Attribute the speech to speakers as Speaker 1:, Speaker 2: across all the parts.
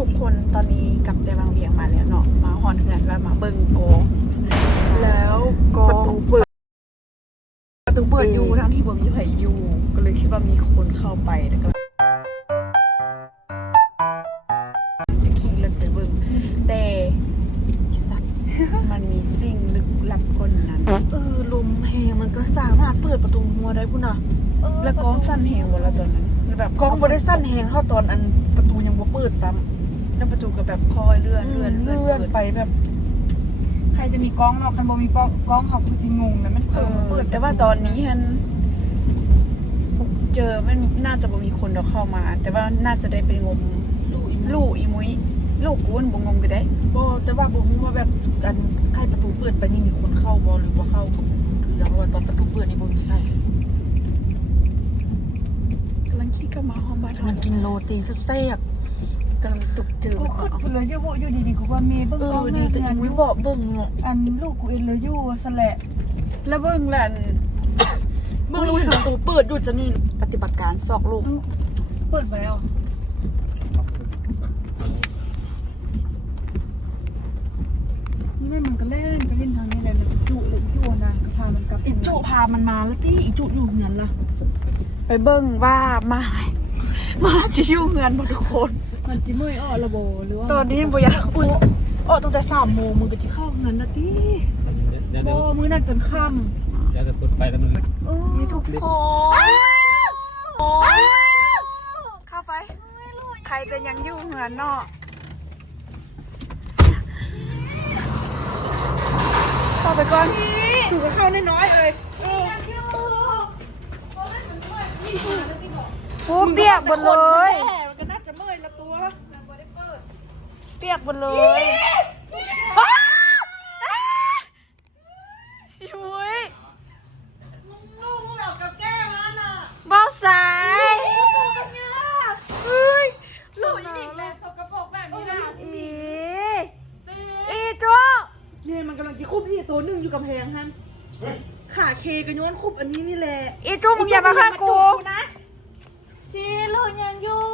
Speaker 1: ทุกคนตอนนี้กลับแต่บางเวียงมาแล้วเนาะมาหอนเหือนแล้วมาเบิ่งกองแล้วกองประตูเปิดอยู่ทั้งที่บ่มีใครอยู่ก็เลยคิดว่ามีคนเข้าไปแล้วก็จะขี่รถไปเบิ่งแต่สัตว์มันมีสิ่งลึกลับคนนั้น
Speaker 2: ลมแหงมันก็สามารถเปิดประตูหัวได้พุ่นน่ะ
Speaker 1: แล้วกองสั้นแหงหมดแล้วตอนนั้นแบบ
Speaker 2: กองบ่ได้สั้นแหงเท่าตอนอันประตูยังบ่เปิดซ้ำ
Speaker 1: แล้วประตูก็แบบคอยเลื่อน
Speaker 2: ไปแบบ
Speaker 3: ใครจะมีกล้องเนาะคันบ่มีกล้องเขาคือสิงงนะมัน
Speaker 1: เปิดแต่ว่าตอนนี้ฮันเจอมันน่าจะบ่มีคนเราเข้ามาแต่ว่าน่าจะได้ไปงมลูกอีมุ้ยลูกกูมันบ่งมก็ได้
Speaker 2: บ่แต่ว่าบ่ฮู้ว่าแบบกันใครประตูเปิดไปนี่มีคนเข้าบ่หรือบ่เข้าคืออย่างว่าตอนประตูเปิดนี่บ่มีใคร
Speaker 1: กำลังคิดกับมาห้องบ้าน
Speaker 2: มันกินโรตีแซ่บ
Speaker 1: กำลังตุกจืด
Speaker 3: กูขึ้นไปเลยอยู่ดีๆกูว่าเมย์เบิ่งกล้อง
Speaker 2: ดีแต่อีมุ้ยบ่เบิ่งเนาะ
Speaker 3: อันลูกกูเองเลยอยู่ซะแหละ
Speaker 1: แล้วเบิ่งแล้ว
Speaker 2: เบิ่งรู้เห็นประตูเปิดอยู่จะนี่
Speaker 1: ปฏิบัติการซอกลูก
Speaker 3: เปิดไปแล้วนี่มันก็เล่นไปเล่นทางนี้แหละเลยจุเลยจุนะก็พามันกลับ
Speaker 2: อีจุพามันมาแล้วติอีจุอยู่เหือนล่ะ
Speaker 1: ไปเบิ่งว่ามาสิอยู่เฮือนบ่ทุกคน
Speaker 3: มันจิมื้ออ้อระโบหรือว่า
Speaker 1: ตอนนี้บ่อยาก
Speaker 2: อุ้ยตั้งแต่3 โมงมึงก็สิเข้าเหือนนะติ
Speaker 3: บ่มื้อนั้นจนค่
Speaker 4: ำเดี๋ยวจะพูดไปแล้วมัน
Speaker 1: นี่ทุกคนเข้าไปใครจะยังอยู่เฮือนเนาะเข้าไปก่อน
Speaker 2: ถูกกับข้าวน้อยๆเลย
Speaker 1: โอ้เปียกหมดเลย
Speaker 2: มันก็น่าจะเมื่อยละตัว
Speaker 1: เปียกหมดเลยยุ้ย
Speaker 2: ลูกเรากับแก้วนั่นน่ะ
Speaker 1: บอสสายเฮ้ย
Speaker 3: ลูกอีนี่แหละสกปรกแบบนี้นะ
Speaker 1: อีจ้า
Speaker 2: เนี่ยมันกำลังจะคุบพี่ตัวนึงอยู่กับแพงฮันขาเคกันย้อนคุบอันนี้นี่แหละ
Speaker 1: อีจ้ามึงอย่ามาฆ่ากู
Speaker 2: นะ
Speaker 3: ชีลูกยังอยู่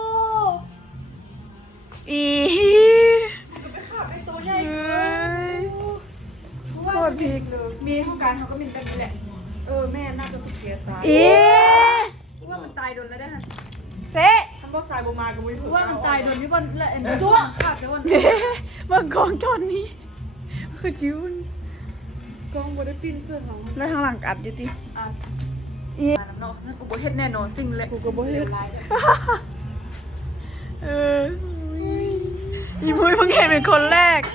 Speaker 1: อี
Speaker 2: ก็ไปขาบไอ้ตัวใหญ่
Speaker 1: โคตรพีกเลย
Speaker 2: มีห้องการเขาก็มีกันนี่แหละแม่น่าจะถูกเสียตาย
Speaker 3: ว่ามันตายโดนแล้วได้ฮะ
Speaker 1: เซ่
Speaker 2: ทำบอสสายบมากับมือถือ
Speaker 3: ว่ามันตายโดนที่บนและอัน
Speaker 2: ตัว
Speaker 3: ขาดไปวัน
Speaker 1: เบิ่งกองตอนนี้คือจิ้ว
Speaker 2: กองบอได้ปิ้นเสื้อเขา
Speaker 1: แล้วทางหลังกัดอยู่ติ
Speaker 3: เนาะกูบ่เฮ็ดแน่นอนสิ่งแหละ
Speaker 1: กูก็บ่เฮ็ดอีมุ้ยเพิ่งเห็นเป็นคนแรก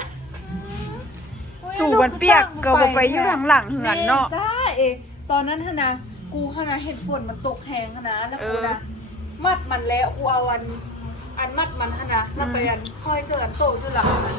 Speaker 1: จู่มันเปียกก็บ่ไปอยู่ทางหลังเหือนเนาะ
Speaker 3: จ้าเองตอนนั้นฮะนะกูขนาดเห็นฝนมันตกแหงขนาดแล้วกูนะมัดมันแล้วกูเอาอันมัดมันขนาดแล้วไปอันห้อยเสื้ออันโตอยู่หลังมัน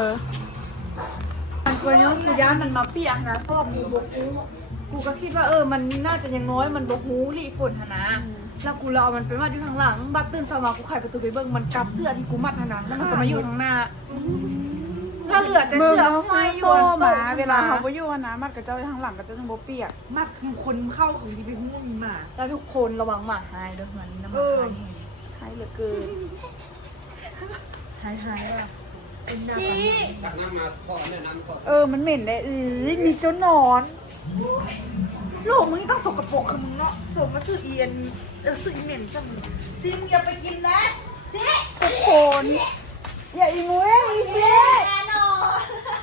Speaker 3: มันกูย้อนกูย้านมันมาเปียกนะพ่อมีบกกูก็คิดว่ามันน่าจะยังน้อยมันบกหูรีฝนหนะแล้วกูเอามันไปมัดอยู่ข้างหลังบัดตื่นสมากูไขประตูไปเบิ่งมันกัดเสื้อที่กูมัดขนาดแล้วมันก็มาอยู่ข้างหน้าถ้าเหลือแต่เสื้อห้อยโซ่
Speaker 1: มาเวลาเขาไปอยู่นะมัดกับเจ้าทางหลังกับเจ้าทางโบเปียก
Speaker 2: มัดคนเข้าของดีไปหุ้นมา
Speaker 3: แล้วทุกคนระวังหมาหายด้วยมันน้ำมัน
Speaker 1: หายเหลือเกิน
Speaker 3: หายว่ะ
Speaker 4: พี่ตักน้ำมาพ่อแม่น้ำ
Speaker 1: มันเหม็นเลยมีเจ้านอน
Speaker 2: โลกมึงนี่ต้องสกปรกคือมึงเนาะส่งมาซื้อเอียนซื้ออีเหม็นจังซิมอย่าไปกินนะซิ
Speaker 1: ทุกคนอย่าอีมุ้ยอีเซ่
Speaker 2: แน่นอน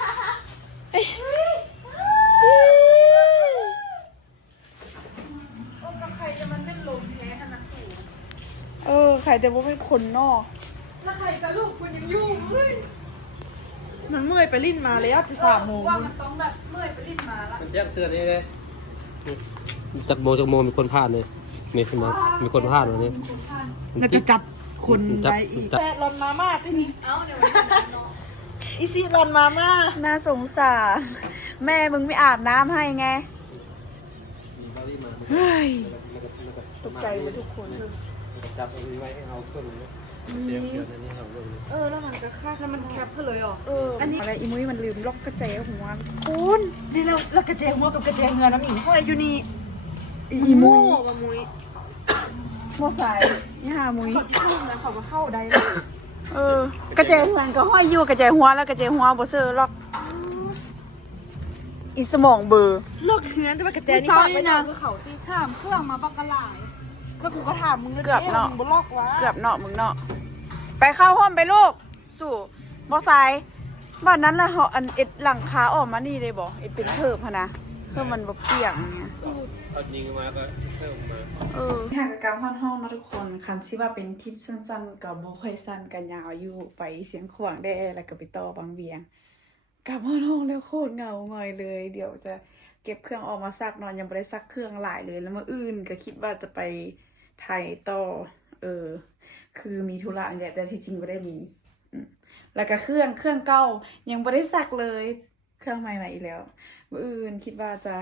Speaker 2: กับใครจะมันเป็นลมแพ้ขนาดสูง
Speaker 1: ใครแต่ว่าเป็นคนนอก
Speaker 2: แล้วใครจะลูกคุณยังยุ่งมันเมื่อยไปลิ้นมาเลยจะ3 โมง
Speaker 3: ว่ามันต้องแบบเมื่อยไปลิ้นมาละ
Speaker 4: แจ้งเตือนนี่เลยจากโมมีคนพลาดเลยมีคนพลาดวันนี้
Speaker 2: แล้วก็จับคนไปอีกแต่รอนมาม่าที่นี่อีซีรอนมาม่า
Speaker 1: น่าสงสารแม่มึงไม่อาบน้ำให้ไงเฮ้ยตกใจเลยทุกคน
Speaker 4: จับเอาไว้ให้เอาขึ้นเดี๋ยวนี้เอาลง
Speaker 2: แล้วมันก็ฆ่าแล้วมันแคปเลย
Speaker 1: อันนี้อะไรอีมุ้ยมันลืมล็อกกระเจหัว
Speaker 2: คุณดีแล้วกระเจหัวกับกระเจเงินน้ำหนิห้อยอยู่นี่
Speaker 1: อีมุ้ย
Speaker 2: มุ้ย
Speaker 1: โมสายนี่หามุ้ย
Speaker 2: เขาเข้าได้
Speaker 1: กระเจหัวก็ห้อยอยู่กระเจหัวแล้วกระเจหัวบ่ซื้อล็อกอีสมองเบอร์
Speaker 2: ลอกเฮือนแต่ว่ากระแจนี่
Speaker 3: เช้า
Speaker 2: ฝาก
Speaker 3: นี่
Speaker 2: ไว้
Speaker 3: นะ
Speaker 2: นะ
Speaker 3: เขาตีข้ามเครื่องมาบักกะหลาย
Speaker 2: แล้วกูก็ถามมึงเลย
Speaker 1: เกือบเนาะ
Speaker 2: มึงบ่ลอกวะ
Speaker 1: เกือบเนาะมึงเนาะไปเข้าห้องไปลูกสู่บ่สายบ้านนั้นล่ะเฮาอันเอ็ดหลังคาออกมานี่เลยบ่เอ็ดเป็นเทิบหั่นนะเพื่อมันบ่เปียกอย่างเงี้ย
Speaker 4: เอายิงมาก็เพิ่มมา
Speaker 1: หากกรรมห้องห้องนะทุกคนคันที่ว่าเป็นทิปสั้นๆกับโบค่อยสั้นกันยาวอยู่ไปเสียงขวางได้แล้วก็ไปต่อบางเวียงกลับห้องห้องแล้วโคตรเหงาหงอยเลย เดี๋ยวจะเก็บเครื่องออกมาซักนอนยังไม่ได้ซักเครื่องหลายเลยแล้วเมื่ออื่นก็คิดว่าจะไปไทยต่อคือมีธุระเนี่ยแต่ที่จริงไม่ได้มีแล้วก็เครื่องเก่ายังไม่ได้ซักเลย เครื่องใหม่ๆอีกแล้วเมื่ออื่นคิดว่าจะ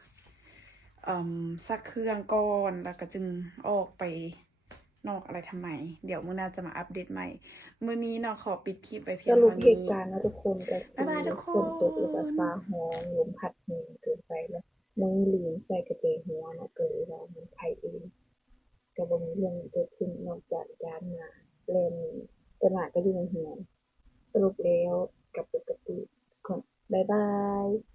Speaker 1: ซักเครื่องก่อนแล้วก็จึงออกไปนอกอะไรทำไม เดี๋ยวมื้อหน้าจะมาอัปเดตใหม่มื้อนี้เนาะขอปิดคลิปไปเพียง
Speaker 5: ส
Speaker 1: เท่า
Speaker 5: รุปเห
Speaker 1: นี้
Speaker 5: ตุการณ์นะทุกคนก็คื
Speaker 1: บ๊ายบายทุกคน
Speaker 5: ฝนตกแล้วก็ฟ้าห้องลมพัดแรงเกินไปแล้วมึงลืมใส่กระเจหัวเนาะเกิดว่ามันไผเองก็บ่มีเรื่องเกิดขึ้นนอกจากการมาเล่นแต่หมาก็อยู่ในเฮือนสรุปแล้วกับปกติทุกคนบ๊ายบาย